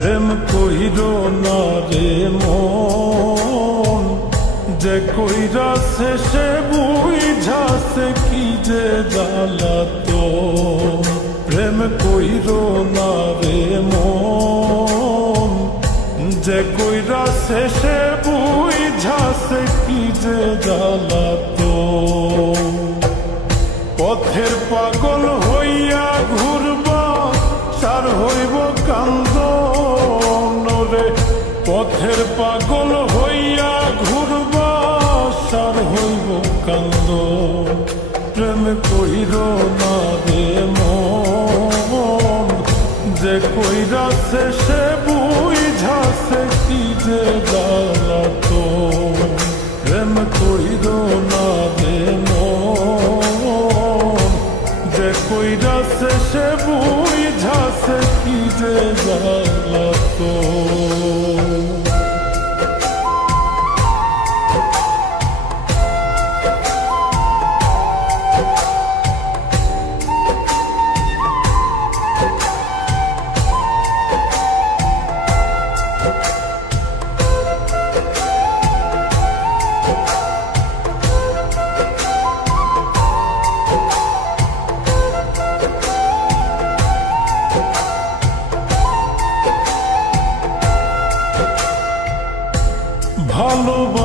প্রেম কইর না রে মন, যে কইরা শেষে বুঝাছে কি যে জ্বালাতো প্রেম কইর না রে মন, যে কইরা শেষে বুঝাছে কি যে জ্বালাতো পাগল হইয়া ঘুরবা সার হইব কান্দ। প্রেম কইর না রে মন, যে কইরা শেষে বুঝাছে কি যে জ্বালাতো প্রেম কইর না রে মন, যে কইরা শেষে বুঝাছে কি যে জ্বালাতো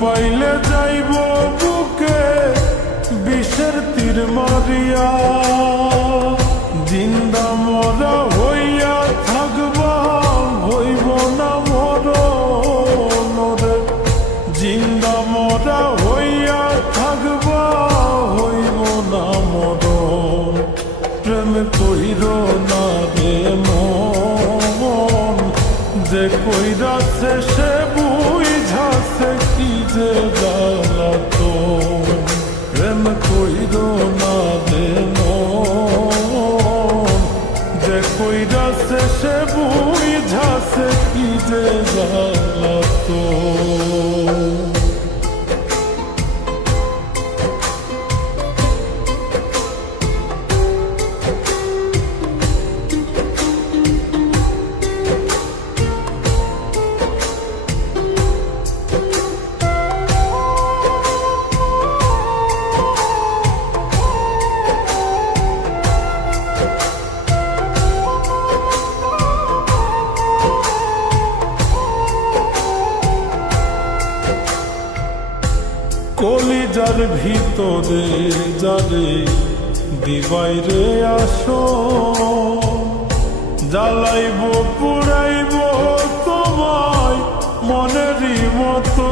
পাইলে যাইব বুকে, বিষের তীর মারিয়া। জিন্দা মরা হইয়া থাকবা, হইব না মরণরে জিন্দা মরা হইয়া থাকবা, হইব না মরণ। প্রেম কইর না রে মন, যে কইরা শেষে বুঝাছে কি যে জ্বালাতো প্রেম কইর না মন যে কইরা শেষে বুঝাছে কি যে জ্বালাতো কলিজার ভিতরে যারে দিবাইরে আসো। জ্বালাইব পুরাইব তোমায় মনেরই মতো।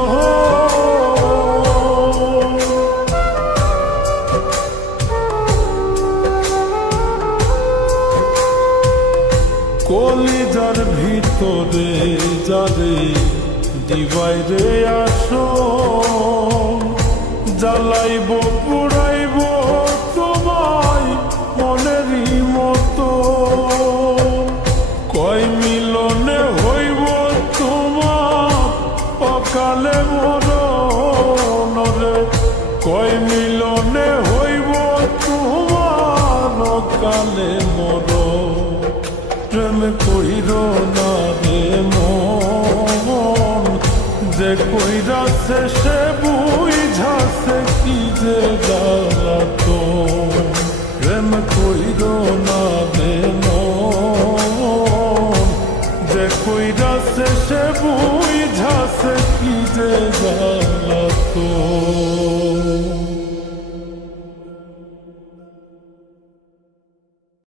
কলিজার ভিতরে যারে দিবাইরে জ্বালাইব পুরাইব তোমায় মনেরই মতো। কয় মিলনে হইব তোমার অকালে মরণরে? কয় মিলনে হইব তোমার অকালে মরণ? প্রেম কইর না রে মন, যে কইরা শেষে বুঝাছে কি যে জ্বালাতো প্রেম কইর না মন যে কইরা শেষে বুঝাছে কি যে জ্বালাতো